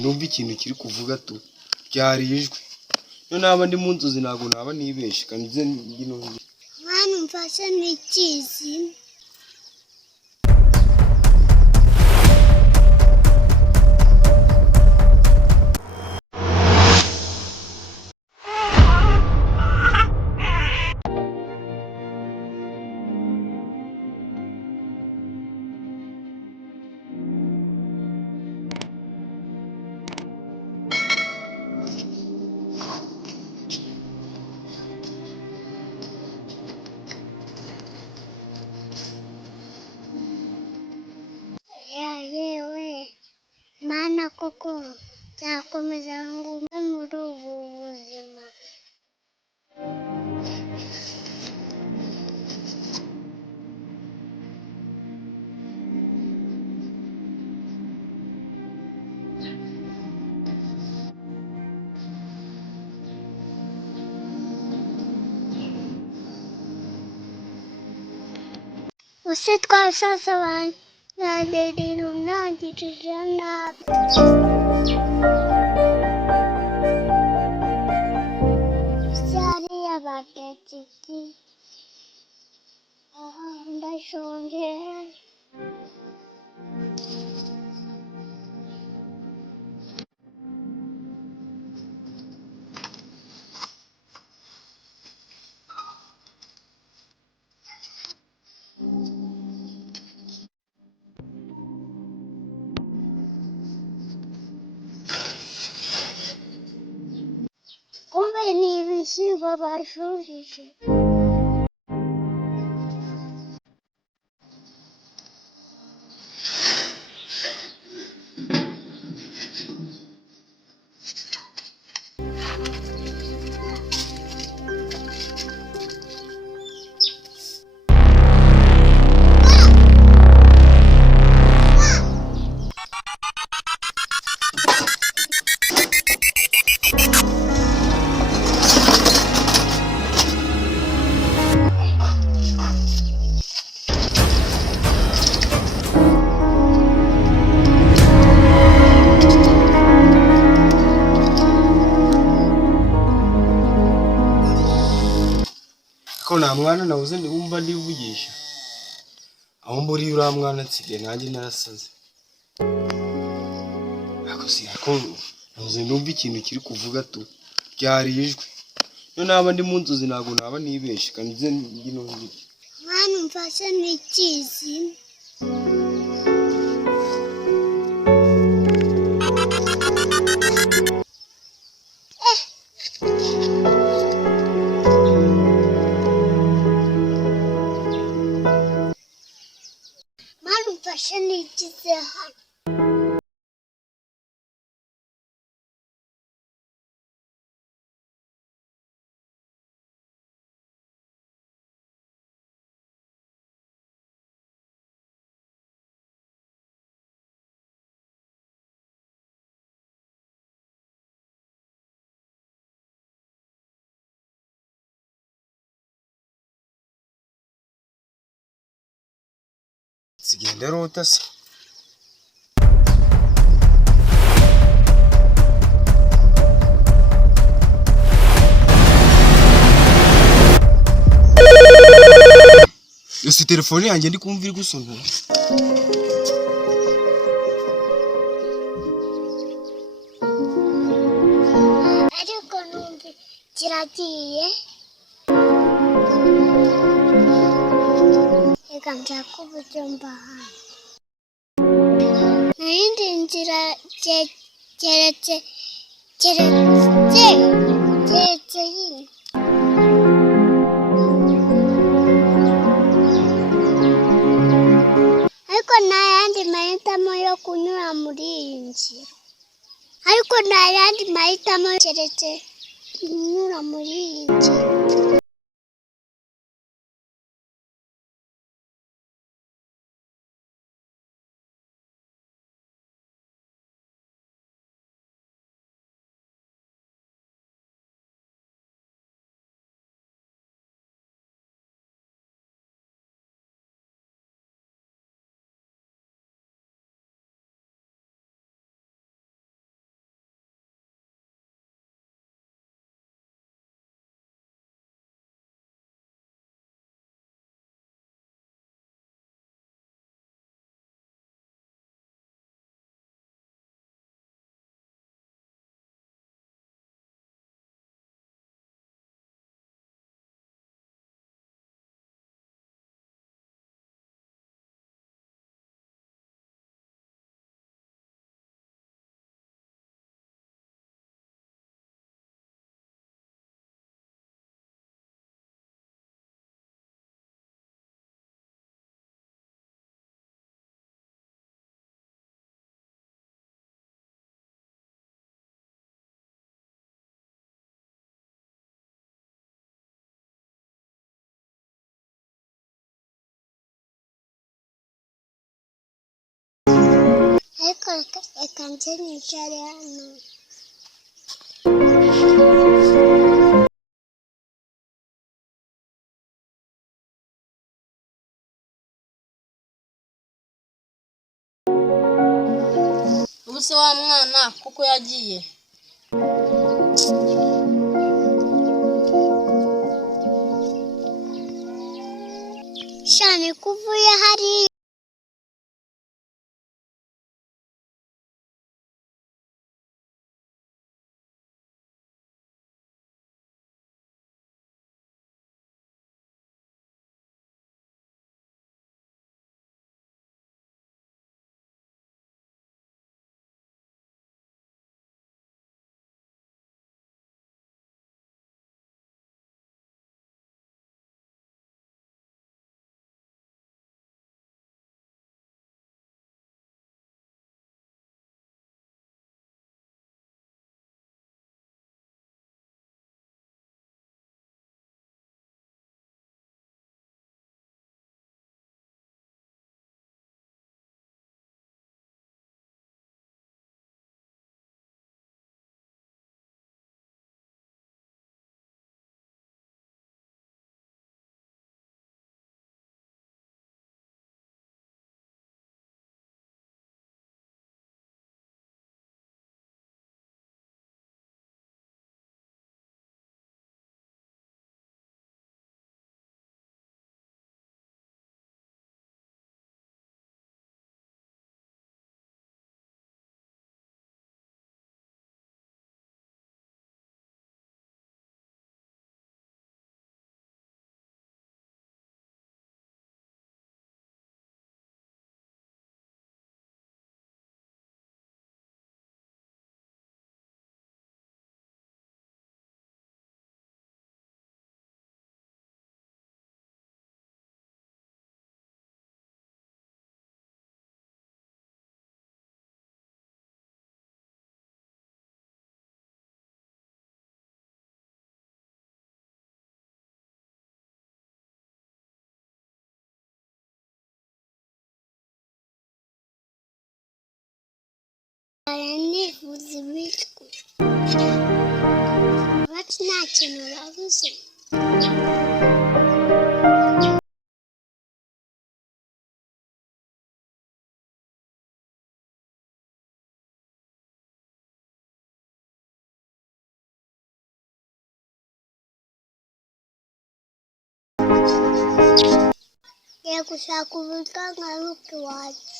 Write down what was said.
numva ikintu kiri kuvuga tu byari ijwi no naba ndi mu nzozi ntago naba nibeshe kandi nze ngino mwana umfashe n'ikizi yewe mana koko nzakomeza ngume muri ubu buzima use twasaza banyagerera umwangirije nabi hariya batetse iki ndashonje kumbe ni ibishyimbo bashurije ko nta mwana nabuze wumva ndivugisha aho mburi uriya mwana nsigaye nanjye narasaze ako nabuze numva ikintu kiri kuvuga tu byari ijwi no naba ndi mu nzozi ntago naba nibeshe kandi nze ngino mwana umfashe n'ikizi mwana umfashe n'ikizi hano sigenda rota se ese telefone yanjye ndi kumva iri gusona ariko numva kiragiye reka nshaka uburyo mbahana nta yindi nzira keretse yindi ariko nta yandi mahitamo yo kunyura muri iyi nzira ariko nta yandi mahitamo keretse kunyura muri iyi nzira ariko reka nze nicare hano. Ubu se wa mwana kuko yagiye? Shani kuvuye hariya. Nifuza ibitwe. Iwacu nta kintu babuze. Ngiye gushaka uburyo ngaruka iwacu.